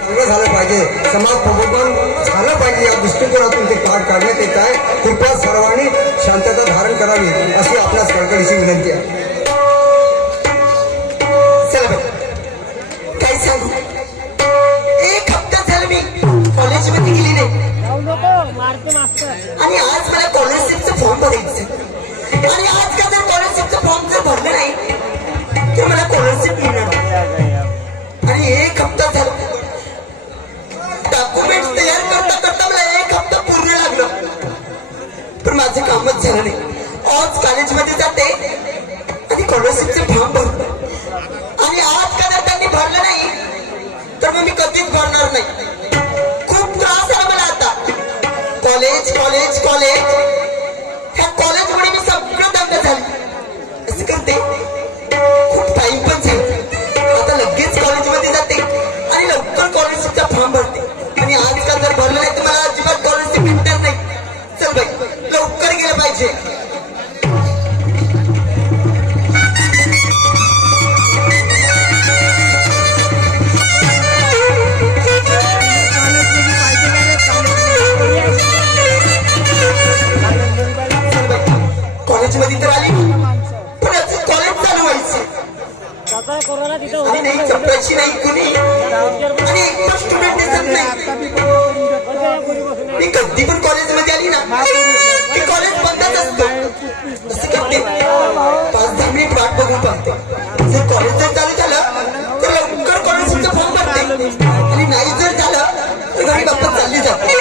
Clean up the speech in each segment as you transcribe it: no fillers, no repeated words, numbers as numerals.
चांगलं झालं पाहिजे, समाज प्रबोधन झालं पाहिजे या दृष्टिकोनातून ते पाठ काढण्यात येत आहे. कृपया सर्वांनी शांतता धारण करावी अशी आपल्यास कळकळीची विनंती आहे. काय सांगू, एक हप्ता झाला मी कॉलेजमध्ये गेली नाही आणि आज मला स्कॉलरशिपचं फॉर्म भरायचं आणि आज का जर स्कॉलरशिपचं फॉर्म जर भरलं नाही तर मला स्कॉलरशिप मिळणार. आणि एक हप्ता झाला डॉक्युमेंट तयार करता करता मला एक हप्ता पूर्ण लागला पण माझं कामच झालं नाही. आज कॉलेजमध्ये जाते आणि स्कॉलरशिपचे फॉर्म भरतो आणि आज का जर त्यांनी भरलं नाही तर मग मी कधीच भरणार नाही. खूप त्रास झाला मला आता. कॉलेज कॉलेज कॉलेज ह्या कॉलेजमुळे मी सगळं दंग झाली. असं करते खूप टाइम पण झाला. आता लगेच कॉलेजमध्ये जाते आणि लवकर स्कॉलरशिपचा फॉर्म भरते आणि आजकाल जर भरलं नाही तर मला अजिबात स्कॉलरशिप भेटणार नाही. चल बाई लवकर गेलं पाहिजे. कॉलेजमध्ये तर आली पण अजून कॉलेज चालू व्हायचं आणि नाही चपराची नाही कुणी आणि एक पण स्टुडंट दिसत नाही. मी कधी पण कॉलेजमध्ये आली ना की कॉलेज बंदच असतं. असं करते 5-10 मिनिट वाट बघून पाहते. जर कॉलेज जर चालू झालं तर लवकर कॉलेजचं फॉर्म भरते आणि नाही जर झालं तर घरी गप्पा चालली जाते.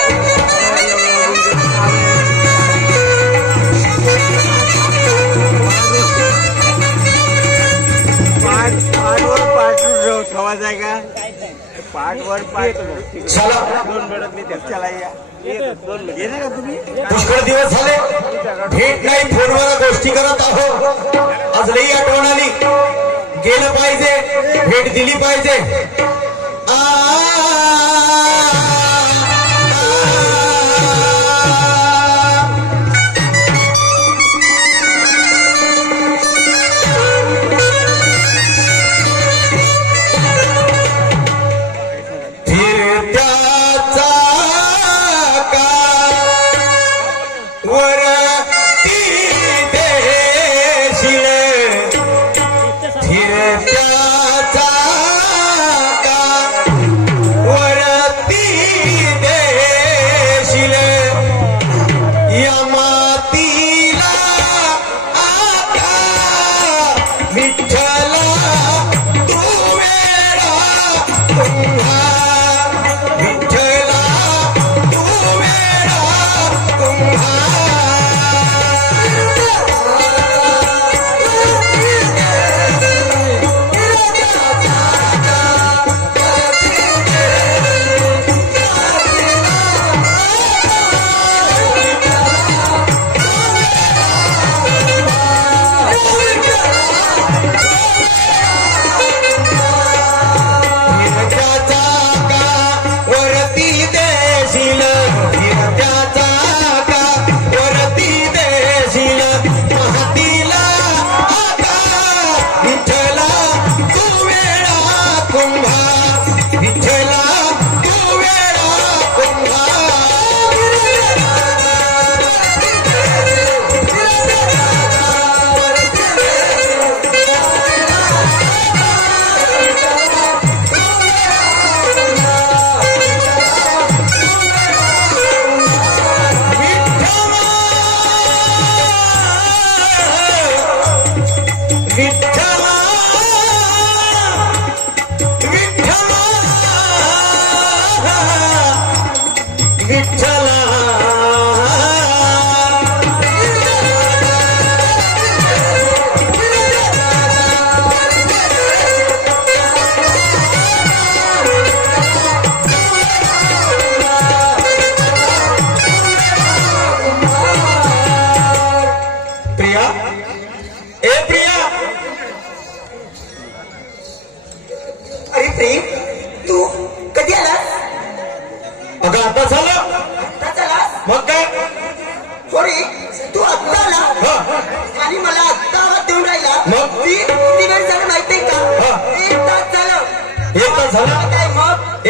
पुष्कळ दिवस झाले भेट नाही, फोनवर गोष्टी करत आहोत. आज लई आठवण आली, गेलं पाहिजे, भेट दिली पाहिजे.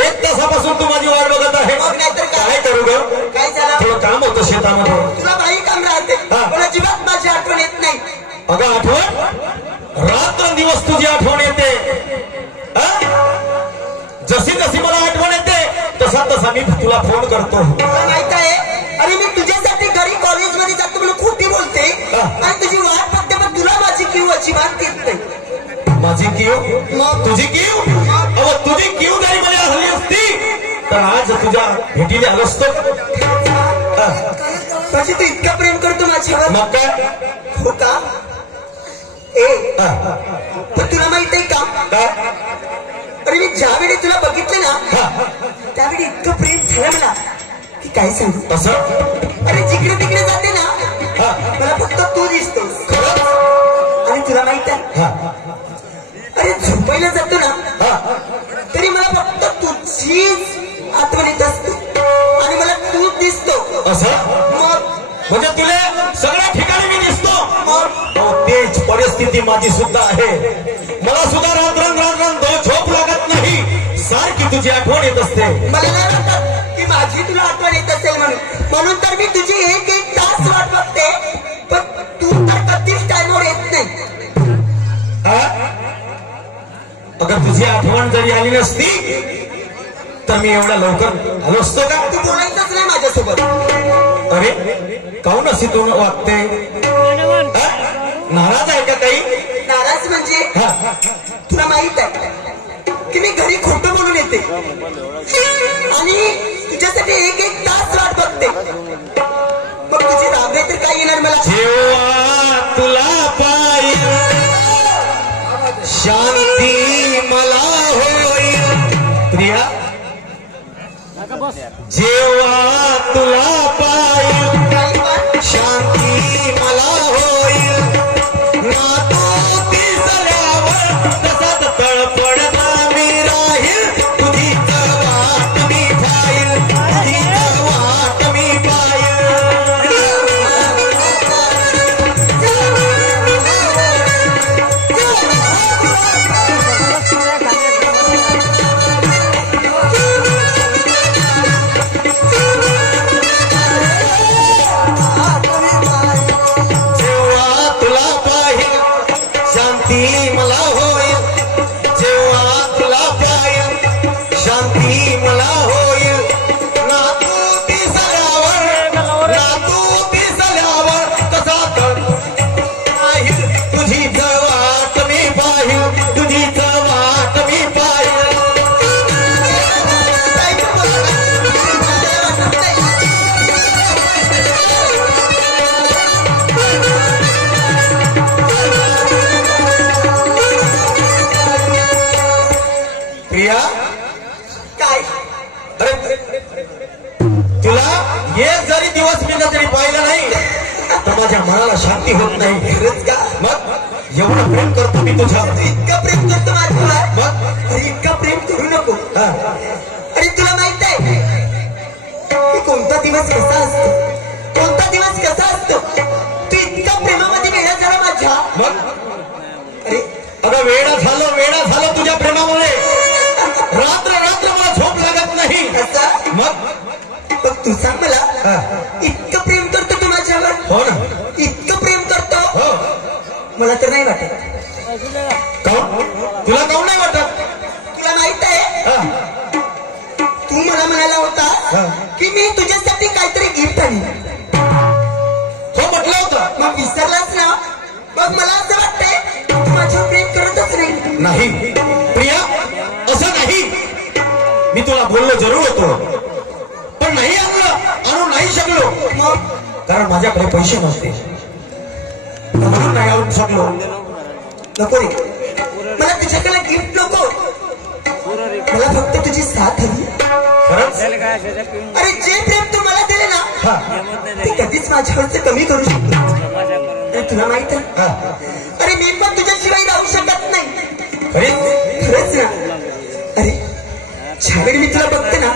1 तासापासून तू माझी वाट बघत आहे. मग नाहीतर काय करू ग? काय झालं? थोडं काम होतं शेतामध्ये. तुला बाई काम राहते पण अजिबात माझी आठवण येत नाही. अगं आठवण रात्रंदिवस तुझी आठवण येते. जशी जशी मला आठवण येते तसा तसा मी तुला फोन करतो. तुला माहित आहे अरे मी तुझ्यासाठी घरी कॉलेजमध्ये जातो म्हणून खोटी बोलते आणि तुझी वाट बघते पण तुला माझी किव अजिबात येत नाही. माझी किव? मग तुझी किव? अहो तुझी किव जरी मला हल्ली असती तर आज तुझ्या भेटीने आलो असतो. म्हणजे तू इतका प्रेम करतो माझ्यावर? मग काय? हो का? पण तुला माहित आहे का अरे मी ज्यावेळी तुला बघितलं ना त्यावेळी इतकं प्रेम झालं मला की काय सांगू. असं? अरे जिकडे तिकडे जाते ना मला फक्त तू दिसतोस. आणि तुला माहित आहे अरे झोपायला जातो ना तरी मला फक्त तुझीच आठवण येत असते आणि मला तूच दिसतो. असं? मग म्हणजे तुला सगळ्या ठिकाणी मी दिसतो. तेच परिस्थिती माझी सुद्धा आहे. मला सुद्धा रात्रंदिवस झोप लागत नाही. सारखी तुझी आठवण येत असते. मला नाही वाटत की माझी तुला आठवण येत असेल म्हणून तर मी तुझी 1-1 तास वाट बघते पण तू तर कधीच टाइमवर येत नाही. अगं तुझी आठवण जरी आली नसती तर मी एवढा लवकर आलो असतो का? तू बोलायचंच नाही माझ्यासोबत. अरे काहून अशी तू वागते? नाराज आहे का काही? नाराज म्हणजे तुला माहित आहे की मी घरी खोटं बोलून येते आणि तुझ्यासाठी 1-1 तास वाट बघते. मग तुझी राबे तर काय येणार मला? जेव्हा तुला पाहिजे शांती मला होईल. प्रिया जेव्हा तुला पाहिजे शांती मला होईल. ना तू दिसल्यावर तसाच तळपडता मी राहील. तुझीच वाट मी पाहिल. तुझीच वाट मी पाहिल. माझ्या मनाला शांती होत नाही. खरंच का? मग एवढं प्रेम करतो मी तुझ्यावर. इतकं प्रेम करतो माझ्यावर? मग अरे इतकं प्रेम करू नको. अरे तुला माहित आहे की कोणता दिवस कसा असतो? कोणता दिवस कसा असतो? तू इतका प्रेमामध्ये वेळा झाला माझ्या. मग अरे अगं वेळा झालो तुझ्या प्रेमामुळे. रात्र मला झोप लागत नाही. असं? मग तू सांग मला इतकं प्रेम करतो तू माझ्यावर? हो ना. इतकं प्रेम करतो? हो. मला तर नाही वाटत. तुला काहून नाही वाटत? तुला माहित आहे तू मला म्हणाला होता की मी तुझ्यासाठी काहीतरी गिफ्ट आणीन. हो म्हटलं होतं. मग विसरलाच ना. मग मला असं वाटतंय तू माझ्यावर प्रेम करतच नाही. प्रिया असं नाही. मी तुला बोललो जरूर होतो पण नाही आणू नाही शकलो. मग कारण माझ्याकडे पैसे नसते म्हणून नाही आणू शकलो. नको रे मला तुझ्याकडे गिफ्ट नको. मला फक्त तुझी साथ हवी. अरे जे प्रेम तू मला दिले ना ते कधीच माझ्यावरच कमी करू शकतो. तुला माहित आहे अरे मी पण तुझ्याशिवाय राहू शकत नाही. खरंच ना. अरे ज्यावेळी मी तुला बघते ना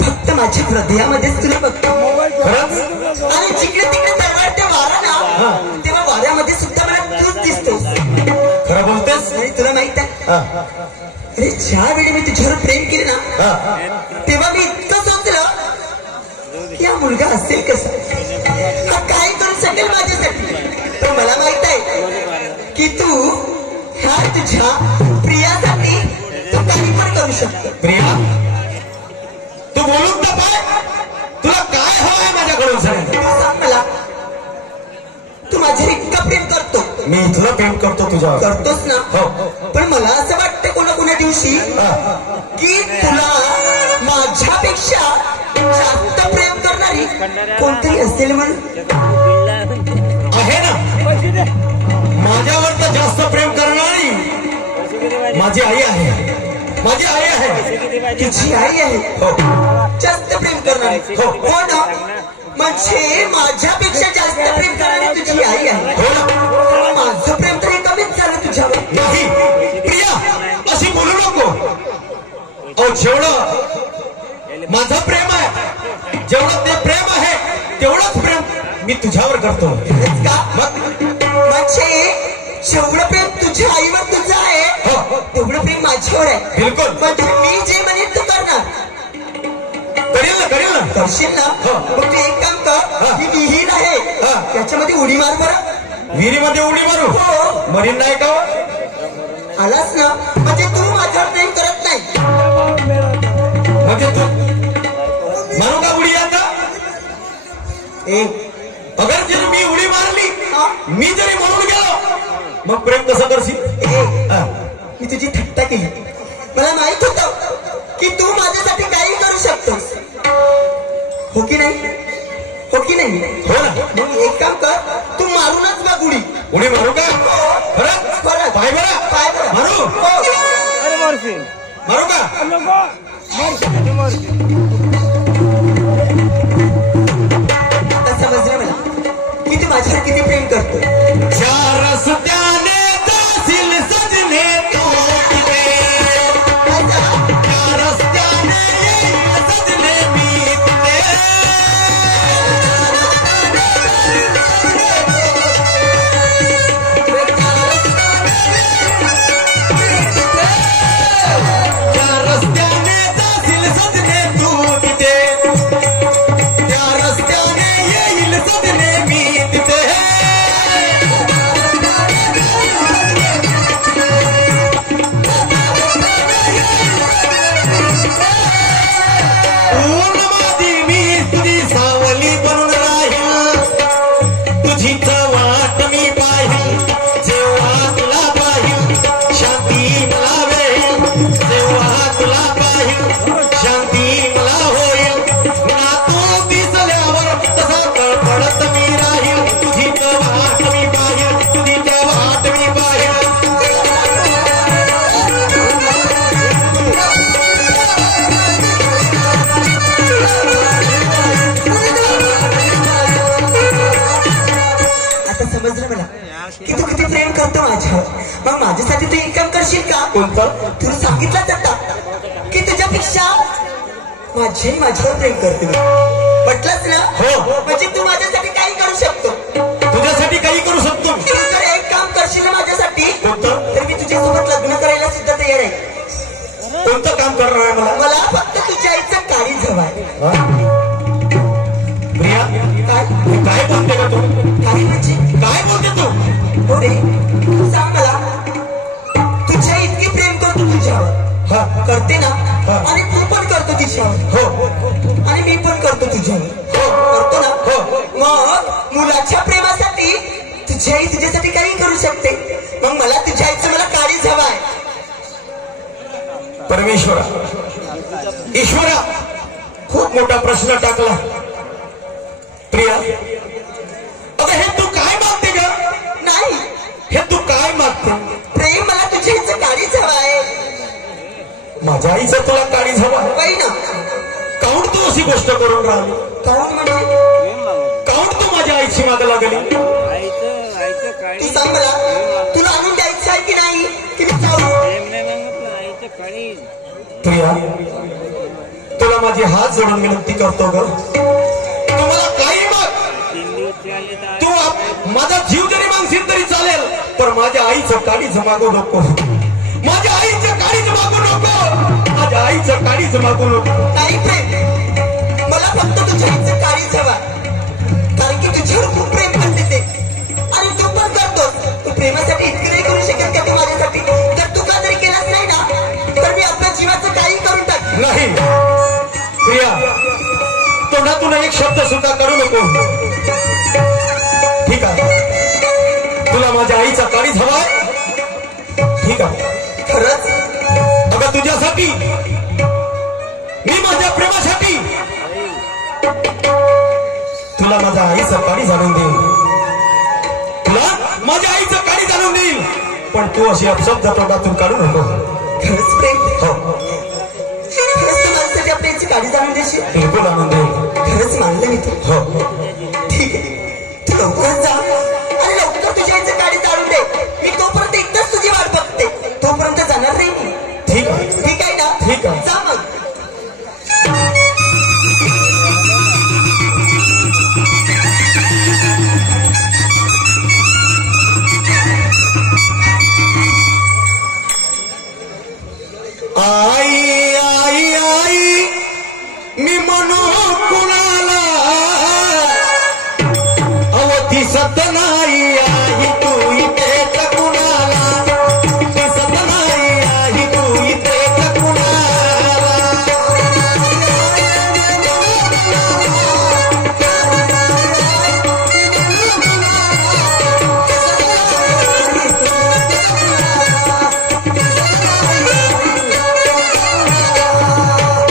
फक्त माझ्या हृदयामध्येच तुला बघतो. आणि जिकडे तिकडे दरवाढते वारा ना तेव्हा वाऱ्यामध्ये सुद्धा मला तूच दिसतोस. खरं बोलतेस? आणि तुला माहित आहे अरे ज्या वेळी मी तुझ्यावर प्रेम केले ना हा. तेव्हा मी इतकं समजलं की हा मुलगा असेल कसा, हा काय करू शकेल माझ्यासाठी. पण मला माहित आहे की तू ह्या तुझ्या प्रियासाठी तू काही पण करू शकतो. प्रिया, तू बोलून तर पाय, तुला काय हवंय माझ्याकडून सांग. तू सांग मला, तू माझ्यावर इतकं प्रेम करतो. मी तुला प्रेम करतो तुझ्यावर. करतोस ना. हो. पण मला असं वाटतं कोणा दिवशी की तुला माझ्यापेक्षा जास्त प्रेम करणारी कोणतरी असेल म्हणून. आहे ना, माझ्यावर तर जास्त प्रेम करणारी माझी आई आहे. माझी आई आहे. तुझी आई आहे. हो. जास्त प्रेम करणारी. हो. हो ना. म्हणजे माझ्यापेक्षा जास्त प्रेम करणारी तुझी आई आहे. हो ना. माझं प्रेम तरी कमीच झालं तुझ्यावर. नाही प्रिया, अशी बोलू नको. अहो, जेवढं माझं प्रेम आहे, जेवढं ते प्रेम आहे तेवढंच प्रेम मी तुझ्यावर करतो. खरंच का? मग म्हणजे जेवढं प्रेम तुझ्या आईवर तुझं आहे हो. तेवढं प्रेम माझ्यावर आहे. बिलकुल. म्हणजे मी जे म्हणेन तू करणार. करेल ना, करेल ना. करशील ना. हो. मग तू एक काम कर, हा. ही विहीर आहे हा. त्याच्यामध्ये उडी मार बरं. विहिरीमध्ये उडी मारू. हो. मरीन नाही का? आलास ना. म्हणजे तू माझ्यावर प्रेम करत नाही. म्हणजे तू मारू का उडी आता? अगर जर मी उडी मारली, मी जरी म्हणून गेलो, मग प्रेम कसं करशील? मी तुझी थट्टा केली. मला माहित होतं की तू माझ्यासाठी काही करू शकतोस. हो की नाही? हो की नाही? हो ना. मग एक काम कर, तू मारूनच बघ उडी. उडी मारू का? खरं खरं. पाय बरं. पाय बरं. मारू. हो. मारू का? आता समजलं मला की तू माझ्यावर किती प्रेम करतो. चार रस्त्याने जाशील सजने तू तिथे, चार रस्त्याने येईल सजने मी तिथे. चार रस्त्याने जाशील सजने तू तिथे, त्या रस्त्याने येईल सजने मी तिथे. ऊन मादी मी तुझी सावली बनून राहील, तुझीच वाट मी पाहिल. जेव्हा तुला पाहिल शांती मला मिळेल, जेव्हा तुला पाहिल शांती मला होईल. ना तू दिसल्यावर तसा तळपडत मी राहील, तुझीच वाट मी पाहिल, तुझीच वाट मी पाहिल. आता समजलं मला की तू किती प्रेम करतो माझ्यावर. मग माझ्यासाठी तू एक काम करशील का? कोणतं? तुला सांगितलंच आता की तुझ्यापेक्षा माझ्यावर प्रेम करते. म्हटलंच ना. हो. म्हणजे तू माझ्यासाठी काही करू शकतो. तुझ्यासाठी काही करू शकतो. तू जर एक काम करशील ना माझ्यासाठी, कोणतं? तर मी तुझ्यासोबत लग्न करायला सुद्धा तयार आहे. कोणतं काम करणार आहे मला? मला फक्त तुझ्या आईचं काळीज हवं आहे. प्रिया, काय? तू काय बोलते का? तू काही म्हणजे काय बोलते तू? हो रे. सांग मला, तुझ्या इतकी प्रेम करतो तुझ्यावर. हा. करते ना. हा. आणि तू पण करतो तिच्यावर. हो. आणि मी पण करतो तुझ्यावर. हो. करतो ना. हो. मग मुलाच्या प्रेमासाठी तुझी आई तुझ्यासाठी काही करू शकते. मग मला तुझ्या आईचं मला काळीज हवा आहे. परमेश्वरा, ईश्वरा, खूप मोठा प्रश्न टाकला. प्रिया, अगं हे तू काय मागते ग? नाही, हे तू काय मागते? प्रेम मला तुझ्या आईचं काळीज हवा आहे. माझ्या आईचं तुला काळीज हवा आहे? बाई ना. काऊन तू अशी गोष्ट करून राहिली? काहून म्हणजे? काऊन तू माझ्या आईची माग लागली? तू सांग मला, तुला आणून द्यायचं आहे की नाही की मी जाऊ? प्रिया, तुला माझी हात जोडून विनंती करतो ग, तुम्हाला काही मग तू माझा जीव जरी मागशील तरी चालेल, पण माझ्या आईचं काळीज मागू नको. माझ्या आईचं काळीज मागू नको, माझ्या आईचं काळीच मागू नको. नाही प्रेम, मला फक्त तुझ्या आईचं काळीच हवा, कारण की तुझ्यावर खूप प्रेम करते ते आणि तू पण करतोस. तू प्रेमासाठी इतकं नाही करू शकत का तू माझ्यासाठी? जर तू का जरी केलास नाही ना तर मी आपल्या जीवाचं काही करून टाक. नाही प्रिया, तोंडातून एक शब्द सुद्धा करू नको. ठीक आहे, तुला माझ्या आईचा काळीच हवाय. ठीक आहे, खरंच अगं तुझ्यासाठी, मी माझ्या प्रेमासाठी तुला माझ्या आईचं काळी जाणून देईन. तुला माझ्या आईचं काळी जाणून देईन, पण तू अशी अपशब्द तोंडातून काढू नको. खरंच प्रेम, हो, खरंच तू माझ्यासाठी आपल्या आईची काळजी जाणून देशील? बिलकुल आणून देईन. खरंच मानलं मी तू. हो, ठीक आहे, तू लवकर जा आणि लवकर तुझ्या आईचं काळी जाणून दे. मी तोपर्यंत एकदाच तुझी वाट बघते, तोपर्यंत जाणार नाही मी. ठीक आहे. ठीक आहे ना? ठीक आहे. जा मग. आई आई आई मी म्हणू कुणाला, अवती सत नाही आई तू इथेच कुणाला, दिसत नाही आई तू इथेच कुणाला.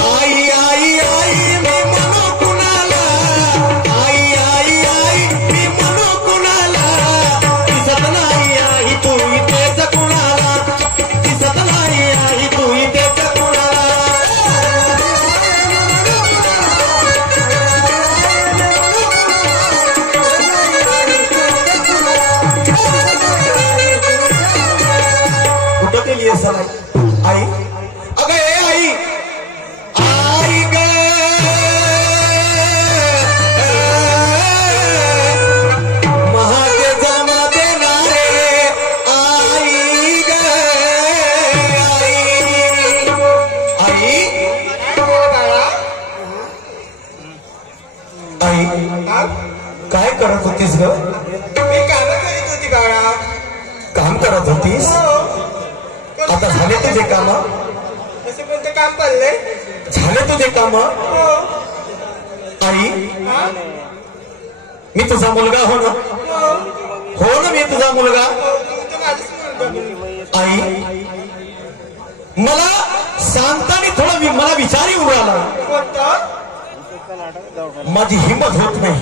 आई आई आई मी म्हणू कुणाला, आई आई आई मी म्हणू कुणाला, दिसत नाही आई तू इथेच कुणाला, दिसत नाही आई तू इथेच कुणाला. कुठं केली असेल आई? अगं ए आई, आई ग महागे जन्म देणारे आई ग आई. आई आई काय करत होतीस ग? मी कामं करीत होती बाळा. काम करत होतीस? आता झाले तुझे काम? असं कोणतं काम पडलंय? झाले तुझे काम? आई मी तुझा मुलगा हो ना? हो ना, मी तुझा मुलगा. आई मला सांगताना थोडा मला विचार येऊन राहिला, माझी हिंमत होत नाही.